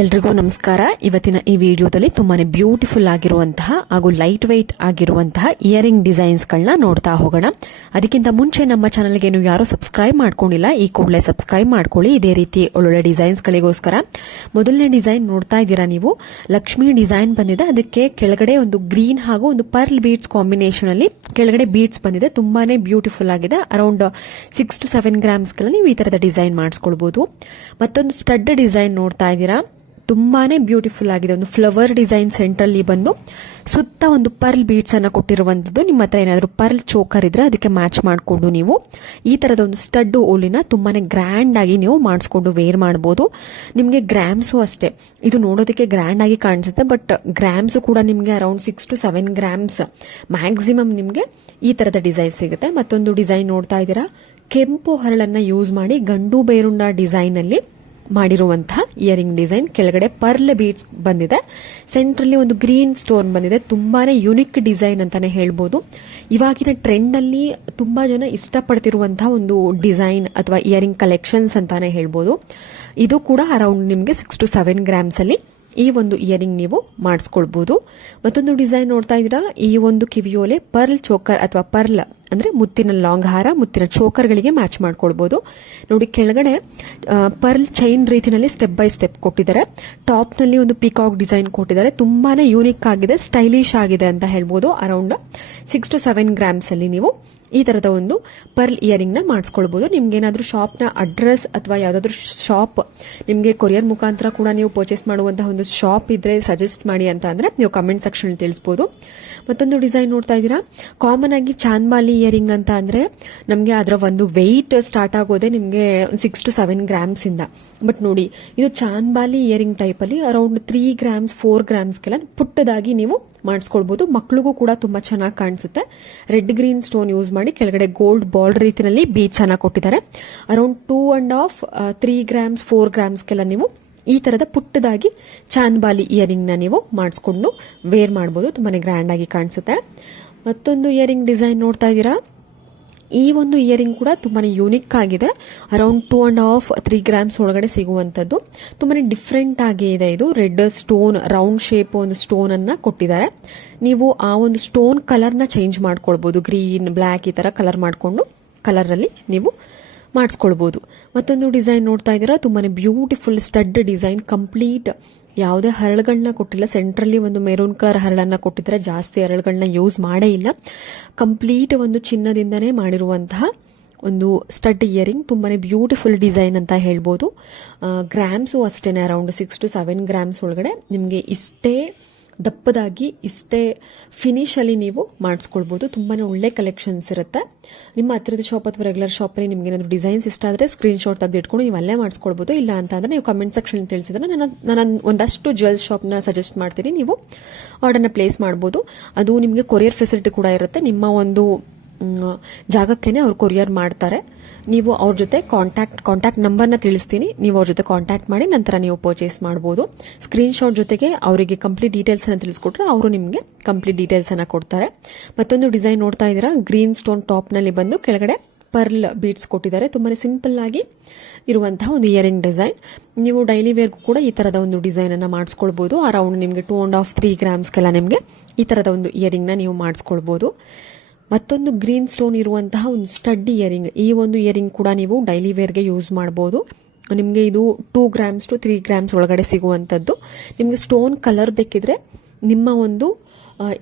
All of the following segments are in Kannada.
ಎಲ್ರಿಗೂ ನಮಸ್ಕಾರ. ಇವತ್ತಿನ ಈ ವಿಡಿಯೋದಲ್ಲಿ ತುಂಬಾನೇ ಬ್ಯೂಟಿಫುಲ್ ಆಗಿರುವಂತಹ ಹಾಗೂ ಲೈಟ್ ವೆಯ್ಟ್ ಆಗಿರುವಂತಹ ಇಯರಿಂಗ್ ಡಿಸೈನ್ಸ್ ಗಳನ್ನ ನೋಡ್ತಾ ಹೋಗೋಣ. ಅದಕ್ಕಿಂತ ಮುಂಚೆ ನಮ್ಮ ಚಾನಲ್ಗೆ ನೀವು ಯಾರು ಸಬ್ಸ್ಕ್ರೈಬ್ ಮಾಡ್ಕೊಂಡಿಲ್ಲ, ಈ ಕೂಡಲೇ ಸಬ್ಸ್ಕ್ರೈಬ್ ಮಾಡ್ಕೊಳ್ಳಿ. ಇದೇ ರೀತಿ ಒಳ್ಳೊಳ್ಳೆ ಡಿಸೈನ್ಸ್ ಗಳಿಗೋಸ್ಕರ. ಮೊದಲನೇ ಡಿಸೈನ್ ನೋಡ್ತಾ ಇದ್ದೀರಾ ನೀವು, ಲಕ್ಷ್ಮಿ ಡಿಸೈನ್ ಬಂದಿದೆ. ಅದಕ್ಕೆ ಕೆಳಗಡೆ ಒಂದು ಗ್ರೀನ್ ಹಾಗೂ ಒಂದು ಪರ್ಲ್ ಬೀಡ್ಸ್ ಕಾಂಬಿನೇಷನ್ ಅಲ್ಲಿ ಕೆಳಗಡೆ ಬೀಡ್ಸ್ ಬಂದಿದೆ. ತುಂಬಾನೇ ಬ್ಯೂಟಿಫುಲ್ ಆಗಿದೆ. ಅರೌಂಡ್ 6 to 7 ಗ್ರಾಮ್ಸ್ ನೀವು ಈ ತರದ ಡಿಸೈನ್ ಮಾಡಿಸ್ಕೊಳ್ಬಹುದು. ಮತ್ತೊಂದು ಸ್ಟಡ್ ಡಿಸೈನ್ ನೋಡ್ತಾ ಇದ್ದೀರಾ, ತುಂಬಾನೇ ಬ್ಯೂಟಿಫುಲ್ ಆಗಿದೆ. ಒಂದು ಫ್ಲವರ್ ಡಿಸೈನ್ ಸೆಂಟ್ರಲ್ಲಿ ಬಂದು ಸುತ್ತ ಒಂದು ಪರ್ಲ್ ಬೀಡ್ಸ್ ಅನ್ನ ಕೊಟ್ಟಿರುವಂತದ್ದು. ನಿಮ್ಮ ಹತ್ರ ಏನಾದರೂ ಪರ್ಲ್ ಚೋಕರ್ ಇದ್ರೆ ಅದಕ್ಕೆ ಮ್ಯಾಚ್ ಮಾಡಿಕೊಂಡು ನೀವು ಈ ತರದ ಒಂದು ಸ್ಟಡ್ ಓಲಿನ ತುಂಬಾನೇ ಗ್ರ್ಯಾಂಡ್ ಆಗಿ ನೀವು ಮಾಡಿಸ್ಕೊಂಡು ವೇರ್ ಮಾಡಬಹುದು. ನಿಮಗೆ ಗ್ರಾಮ್ಸು ಅಷ್ಟೇ, ಇದು ನೋಡೋದಕ್ಕೆ ಗ್ರ್ಯಾಂಡ್ ಆಗಿ ಕಾಣಿಸುತ್ತೆ, ಬಟ್ ಗ್ರಾಮ್ಸ್ ಕೂಡ ನಿಮಗೆ ಅರೌಂಡ್ 6 to 7 ಗ್ರಾಮ್ಸ್ ಮ್ಯಾಕ್ಸಿಮಮ್ ನಿಮಗೆ ಈ ತರದ ಡಿಸೈನ್ ಸಿಗುತ್ತೆ. ಮತ್ತೊಂದು ಡಿಸೈನ್ ನೋಡ್ತಾ ಇದ್ದೀರಾ, ಕೆಂಪು ಹರಳನ್ನ ಯೂಸ್ ಮಾಡಿ ಗಂಡು ಬೇರುಂಡ ಡಿಸೈನ್ ಅಲ್ಲಿ ಮಾಡಿರುವಂತಹ ಇಯರಿಂಗ್ ಡಿಸೈನ್. ಕೆಳಗಡೆ ಪರ್ಲ್ ಬೀಡ್ಸ್ ಬಂದಿದೆ, ಸೆಂಟ್ರಲ್ಲಿ ಒಂದು ಗ್ರೀನ್ ಸ್ಟೋನ್ ಬಂದಿದೆ. ತುಂಬಾನೇ ಯುನಿಕ್ ಡಿಸೈನ್ ಅಂತಾನೆ ಹೇಳ್ಬೋದು. ಇವಾಗಿನ ಟ್ರೆಂಡ್ ಅಲ್ಲಿ ತುಂಬಾ ಜನ ಇಷ್ಟಪಡ್ತಿರುವಂತಹ ಒಂದು ಡಿಸೈನ್ ಅಥವಾ ಇಯರಿಂಗ್ ಕಲೆಕ್ಷನ್ಸ್ ಅಂತಾನೆ ಹೇಳ್ಬೋದು. ಇದು ಕೂಡ ಅರೌಂಡ್ ನಿಮಗೆ 6 to 7 ಗ್ರಾಮ್ಸ್ ಅಲ್ಲಿ ಈ ಒಂದು ಇಯರಿಂಗ್ ನೀವು ಮಾಡಿಸ್ಕೊಳ್ಬಹುದು. ಮತ್ತೊಂದು ಡಿಸೈನ್ ನೋಡ್ತಾ ಇದ್ದೀರಾ, ಈ ಒಂದು ಕಿವಿಯೋಲೆ ಪರ್ಲ್ ಚೋಕರ್ ಅಥವಾ ಪರ್ಲ್ ಅಂದ್ರೆ ಮುತ್ತಿನ ಲಾಂಗ್ ಹಾರ, ಮುತ್ತಿನ ಚೋಕರ್ ಗಳಿಗೆ ಮ್ಯಾಚ್ ಮಾಡ್ಕೊಳ್ಬಹುದು. ನೋಡಿ, ಕೆಳಗಡೆ ಪರ್ಲ್ ಚೈನ್ ರೀತಿನಲ್ಲಿ ಸ್ಟೆಪ್ ಬೈ ಸ್ಟೆಪ್ ಕೊಟ್ಟಿದ್ದಾರೆ. ಟಾಪ್ ನಲ್ಲಿ ಒಂದು ಪಿಕಾಕ್ ಡಿಸೈನ್ ಕೊಟ್ಟಿದ್ದಾರೆ. ತುಂಬಾನೇ ಯೂನಿಕ್ ಆಗಿದೆ, ಸ್ಟೈಲಿಶ್ ಆಗಿದೆ ಅಂತ ಹೇಳ್ಬೋದು. ಅರೌಂಡ್ 6 to 7 ಗ್ರಾಮ್ಸ್ ಅಲ್ಲಿ ನೀವು ಈ ತರದ ಒಂದು ಪರ್ಲ್ ಇಯರಿಂಗ್ ನ ಮಾಡಿಸ್ಕೊಳ್ಬಹುದು. ನಿಮ್ಗೆ ಏನಾದ್ರೂ ಶಾಪ್ ನ ಅಡ್ರೆಸ್ ಅಥವಾ ಯಾವ್ದಾದ್ರು ಶಾಪ್ ನಿಮ್ಗೆ ಕೊರಿಯರ್ ಮುಖಾಂತರ ಕೂಡ ನೀವು ಪರ್ಚೇಸ್ ಮಾಡುವಂತಹ ಒಂದು ಶಾಪ್ ಇದ್ರೆ ಸಜೆಸ್ಟ್ ಮಾಡಿ ಅಂತ ಅಂದ್ರೆ ನೀವು ಕಮೆಂಟ್ ಸೆಕ್ಷನ್ ತಿಳಿಸಬಹುದು. ಮತ್ತೊಂದು ಡಿಸೈನ್ ನೋಡ್ತಾ ಇದ್ದೀರಾ, ಕಾಮನ್ ಆಗಿ ಚಾಂದ್ಬಾಲಿ ಇಯರಿಂಗ್ ಅಂತ ಅಂದ್ರೆ ನಮ್ಗೆ ಅದರ ಒಂದು ವೆಯ್ಟ್ ಸ್ಟಾರ್ಟ್ ಆಗೋದೇ ನಿಮ್ಗೆ 6 to 7 ಗ್ರಾಮ್ಸ್ ಇಂದ. ಬಟ್ ನೋಡಿ, ಇದು ಚಾಂದ್ಬಾಲಿ ಇಯರಿಂಗ್ ಟೈಪ್ ಅಲ್ಲಿ ಅರೌಂಡ್ 3 ಗ್ರಾಮ್ಸ್ 4 ಗ್ರಾಮ್ಸ್ಗೆಲ್ಲ ಪುಟ್ಟದಾಗಿ ನೀವು ಮಾಡಿಸ್ಕೊಳ್ಬಹುದು. ಮಕ್ಳಿಗೂ ಕೂಡ ತುಂಬಾ ಚೆನ್ನಾಗಿ ಕಾಣಿಸುತ್ತೆ. ರೆಡ್ ಗ್ರೀನ್ ಸ್ಟೋನ್ ಯೂಸ್ ಮಾಡಿ ಕೆಳಗಡೆ ಗೋಲ್ಡ್ ಬಾಲ್ ರೀತಿಯಲ್ಲಿ ಬೀಡ್ಸ್ ಅನ್ನ ಕೊಟ್ಟಿದ್ದಾರೆ. ಅರೌಂಡ್ 2.5 3 ಗ್ರಾಮ್ಸ್ 4 ಗ್ರಾಮ್ಸ್ಗೆಲ್ಲ ನೀವು ಈ ತರದ ಪುಟ್ಟದಾಗಿ ಚಾಂದ್ಬಾಲಿ ಇಯರಿಂಗ್ ನ ನೀವು ಮಾಡಿಸ್ಕೊಂಡು ವೇರ್ ಮಾಡಬಹುದು. ತುಂಬಾನೇ ಗ್ರ್ಯಾಂಡ್ ಆಗಿ ಕಾಣಿಸುತ್ತೆ. ಮತ್ತೊಂದು ಇಯರಿಂಗ್ ಡಿಸೈನ್ ನೋಡ್ತಾ ಇದ್ದೀರಾ, ಈ ಒಂದು ಇಯರಿಂಗ್ ಕೂಡ ತುಂಬಾನೇ ಯೂನಿಕ್ ಆಗಿದೆ. ಅರೌಂಡ್ 2.5 3 ಗ್ರಾಮ್ಸ್ ಒಳಗಡೆ ಸಿಗುವಂತದ್ದು. ತುಂಬಾನೇ ಡಿಫ್ರೆಂಟ್ ಆಗಿ ಇದೆ. ಇದು ರೆಡ್ ಸ್ಟೋನ್ ರೌಂಡ್ ಶೇಪ್ ಒಂದು ಸ್ಟೋನ್ ಅನ್ನ ಕೊಟ್ಟಿದ್ದಾರೆ. ನೀವು ಆ ಒಂದು ಸ್ಟೋನ್ ಕಲರ್ ನ ಚೇಂಜ್ ಮಾಡ್ಕೊಳ್ಬಹುದು. ಗ್ರೀನ್ ಬ್ಲಾಕ್ ಈ ತರ ಕಲರ್ ಮಾಡ್ಕೊಂಡು ಕಲರ್ ಅಲ್ಲಿ ನೀವು ಮಾಡಿಸ್ಕೊಳ್ಬಹುದು. ಮತ್ತೊಂದು ಡಿಸೈನ್ ನೋಡ್ತಾ ಇದ್ದೀರಾ, ತುಂಬಾನೇ ಬ್ಯೂಟಿಫುಲ್ ಸ್ಟಡ್ ಡಿಸೈನ್. ಕಂಪ್ಲೀಟ್ ಯಾವುದೇ ಹರಳುಗಳನ್ನ ಕೊಟ್ಟಿಲ್ಲ. ಸೆಂಟ್ರಲ್ಲಿ ಒಂದು ಮೆರೂನ್ ಕಲರ್ ಹರಳನ್ನ ಕೊಟ್ಟಿದ್ರೆ, ಜಾಸ್ತಿ ಹರಳುಗಳನ್ನ ಯೂಸ್ ಮಾಡೇ ಇಲ್ಲ. ಕಂಪ್ಲೀಟ್ ಒಂದು ಚಿನ್ನದಿಂದನೇ ಮಾಡಿರುವಂತಹ ಒಂದು ಸ್ಟಡ್ ಇಯರಿಂಗ್. ತುಂಬಾನೇ ಬ್ಯೂಟಿಫುಲ್ ಡಿಸೈನ್ ಅಂತ ಹೇಳ್ಬೋದು. ಗ್ರಾಮ್ಸು ಅಷ್ಟೇನೆ ಅರೌಂಡ್ 6 to 7 ಗ್ರಾಮ್ಸ್ ಒಳಗಡೆ ನಿಮಗೆ ಇಷ್ಟೇ ದಪ್ಪದಾಗಿ ಇಷ್ಟೇ ಫಿನಿಶ್ ಅಲ್ಲಿ ನೀವು ಮಾಡಿಸ್ಕೊಳ್ಬಹುದು. ತುಂಬಾನೇ ಒಳ್ಳೆ ಕಲೆಕ್ಷನ್ಸ್ ಇರುತ್ತೆ. ನಿಮ್ಮ ಹತ್ತಿರದ ಶಾಪ್ ಅಥವಾ ರೆಗ್ಯುಲರ್ ಶಾಪ್ ಅಲ್ಲಿ ನಿಮ್ಗೆ ಏನಾದ್ರು ಡಿಸೈನ್ಸ್ ಇಷ್ಟ ಆದ್ರೆ ಸ್ಕ್ರೀನ್ ಶಾಟ್ ತೆಗೆದಿಟ್ಕೊಂಡು ನೀವು ಅಲ್ಲೇ ಮಾಡಿಸ್ಕೊಳ್ಬಹುದು. ಇಲ್ಲ ಅಂತ ಅಂದ್ರೆ ನೀವು ಕಮೆಂಟ್ ಸೆಕ್ಷನ್ ತಿಳಿಸಿದ್ರೆ ನಾನು ಒಂದಷ್ಟು ಜ್ಯುವೆಲ್ಸ್ ಶಾಪ್ ನ ಸಜೆಸ್ಟ್ ಮಾಡ್ತೀನಿ. ನೀವು ಆರ್ಡರ್ನ ಪ್ಲೇಸ್ ಮಾಡಬಹುದು. ಅದು ನಿಮಗೆ ಕೊರಿಯರ್ ಫೆಸಿಲಿಟಿ ಕೂಡ ಇರುತ್ತೆ. ನಿಮ್ಮ ಒಂದು ಜಾಗಕ್ಕೇನೆ ಅವ್ರು ಕೊರಿಯರ್ ಮಾಡ್ತಾರೆ. ನೀವು ಅವ್ರ ಜೊತೆ ಕಾಂಟ್ಯಾಕ್ಟ್ ನಂಬರ್ನ ತಿಳಿಸ್ತೀನಿ. ನೀವು ಅವ್ರ ಜೊತೆ ಕಾಂಟ್ಯಾಕ್ಟ್ ಮಾಡಿ ನಂತರ ನೀವು ಪರ್ಚೇಸ್ ಮಾಡಬಹುದು. ಸ್ಕ್ರೀನ್ ಶಾಟ್ ಜೊತೆಗೆ ಅವರಿಗೆ ಕಂಪ್ಲೀಟ್ ಡೀಟೇಲ್ಸ್ ಅನ್ನ ತಿಳಿಸ್ಕೊಟ್ರೆ ಅವರು ನಿಮಗೆ ಕಂಪ್ಲೀಟ್ ಡೀಟೇಲ್ಸ್ ಅನ್ನ ಕೊಡ್ತಾರೆ. ಮತ್ತೊಂದು ಡಿಸೈನ್ ನೋಡ್ತಾ ಇದ್ದೀರಾ, ಗ್ರೀನ್ ಸ್ಟೋನ್ ಟಾಪ್ ನಲ್ಲಿ ಬಂದು ಕೆಳಗಡೆ ಪರ್ಲ್ ಬೀಡ್ಸ್ ಕೊಟ್ಟಿದ್ದಾರೆ. ತುಂಬಾನೇ ಸಿಂಪಲ್ ಆಗಿ ಇರುವಂತಹ ಒಂದು ಇಯರಿಂಗ್ ಡಿಸೈನ್. ನೀವು ಡೈಲಿ ವೇರ್ಗೂ ಕೂಡ ಈ ತರದ ಒಂದು ಡಿಸೈನ್ ಅನ್ನ ಮಾಡಿಸ್ಕೊಳ್ಬಹುದು. ಅರೌಂಡ್ ನಿಮಗೆ 2.5 3 ಗ್ರಾಮ್ಸ್ಗೆಲ್ಲ ನಿಮಗೆ ಈ ತರದ ಒಂದು ಇಯರಿಂಗ್ ನ ನೀವು ಮಾಡಿಸ್ಕೊಳ್ಬಹುದು. ಮತ್ತೊಂದು ಗ್ರೀನ್ ಸ್ಟೋನ್ ಇರುವಂತಹ ಒಂದು ಸ್ಟಡ್ ಇಯರಿಂಗ್. ಈ ಒಂದು ಇಯರಿಂಗ್ ಕೂಡ ನೀವು ಡೈಲಿ ವೇರ್ಗೆ ಯೂಸ್ ಮಾಡಬಹುದು. ನಿಮಗೆ ಇದು 2 ಗ್ರಾಮ್ಸ್ to 3 ಗ್ರಾಮ್ಸ್ ಒಳಗಡೆ ಸಿಗುವಂತದ್ದು. ನಿಮಗೆ ಸ್ಟೋನ್ ಕಲರ್ ಬೇಕಿದ್ರೆ ನಿಮ್ಮ ಒಂದು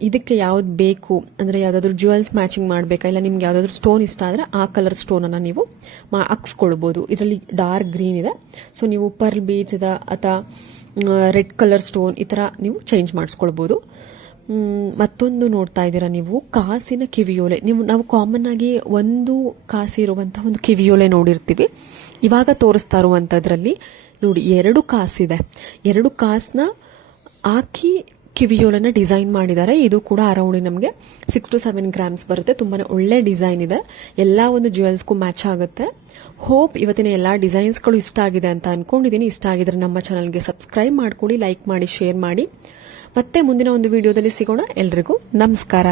ಇದಕ್ಕೆ ಯಾವ್ದು ಬೇಕು ಅಂದ್ರೆ ಯಾವ್ದಾದ್ರು ಜ್ಯುವೆಲ್ಸ್ ಮ್ಯಾಚಿಂಗ್ ಮಾಡಬೇಕಾ, ಇಲ್ಲ ನಿಮ್ಗೆ ಯಾವ್ದಾದ್ರು ಸ್ಟೋನ್ ಇಷ್ಟ ಆದ್ರೆ ಆ ಕಲರ್ ಸ್ಟೋನ್ ಅನ್ನ ನೀವು ಹಾಕ್ಸ್ಕೊಳ್ಬಹುದು. ಇದರಲ್ಲಿ ಡಾರ್ಕ್ ಗ್ರೀನ್ ಇದೆ, ಸೊ ನೀವು ಪರ್ಲ್ ಬೀಡ್ಸ್ ಇದೆ ಅಥವಾ ರೆಡ್ ಕಲರ್ ಸ್ಟೋನ್ ಈ ತರ ನೀವು ಚೇಂಜ್ ಮಾಡಿಸ್ಕೊಳ್ಬಹುದು. ಮತ್ತೊಂದು ನೋಡ್ತಾ ಇದ್ದೀರಾ ನೀವು, ಕಾಸಿನ ಕಿವಿಯೋಲೆ. ನಾವು ಕಾಮನ್ ಆಗಿ ಒಂದು ಕಾಸು ಇರುವಂತಹ ಒಂದು ಕಿವಿಯೋಲೆ ನೋಡಿರ್ತೀವಿ. ಇವಾಗ ತೋರಿಸ್ತಾ ಇರುವಂತದ್ರಲ್ಲಿ ನೋಡಿ 2 ಕಾಸಿದೆ. 2 ಕಾಸನ್ನ ಹಾಕಿ ಕಿವಿಯೋಲನ್ನ ಡಿಸೈನ್ ಮಾಡಿದ್ದಾರೆ. ಇದು ಕೂಡ ಅರೌಂಡ್ ನಮಗೆ 6 to 7 ಗ್ರಾಮ್ಸ್ ಬರುತ್ತೆ. ತುಂಬಾನೇ ಒಳ್ಳೆ ಡಿಸೈನ್ ಇದೆ. ಎಲ್ಲಾ ಒಂದು ಜ್ಯುವೆಲ್ಸ್ಗೂ ಮ್ಯಾಚ್ ಆಗುತ್ತೆ. ಹೋಪ್ ಇವತ್ತಿನ ಎಲ್ಲಾ ಡಿಸೈನ್ಸ್ಗಳು ಇಷ್ಟ ಆಗಿದೆ ಅಂತ ಅನ್ಕೊಂಡಿದ್ದೀನಿ. ಇಷ್ಟ ಆಗಿದ್ರೆ ನಮ್ಮ ಚಾನಲ್ಗೆ ಸಬ್ಸ್ಕ್ರೈಬ್ ಮಾಡ್ಕೊಳ್ಳಿ, ಲೈಕ್ ಮಾಡಿ, ಶೇರ್ ಮಾಡಿ. ಮತ್ತೆ ಮುಂದಿನ ಒಂದು ವಿಡಿಯೋದಲ್ಲಿ ಸಿಗೋಣ. ಎಲ್ರಿಗೂ ನಮಸ್ಕಾರ.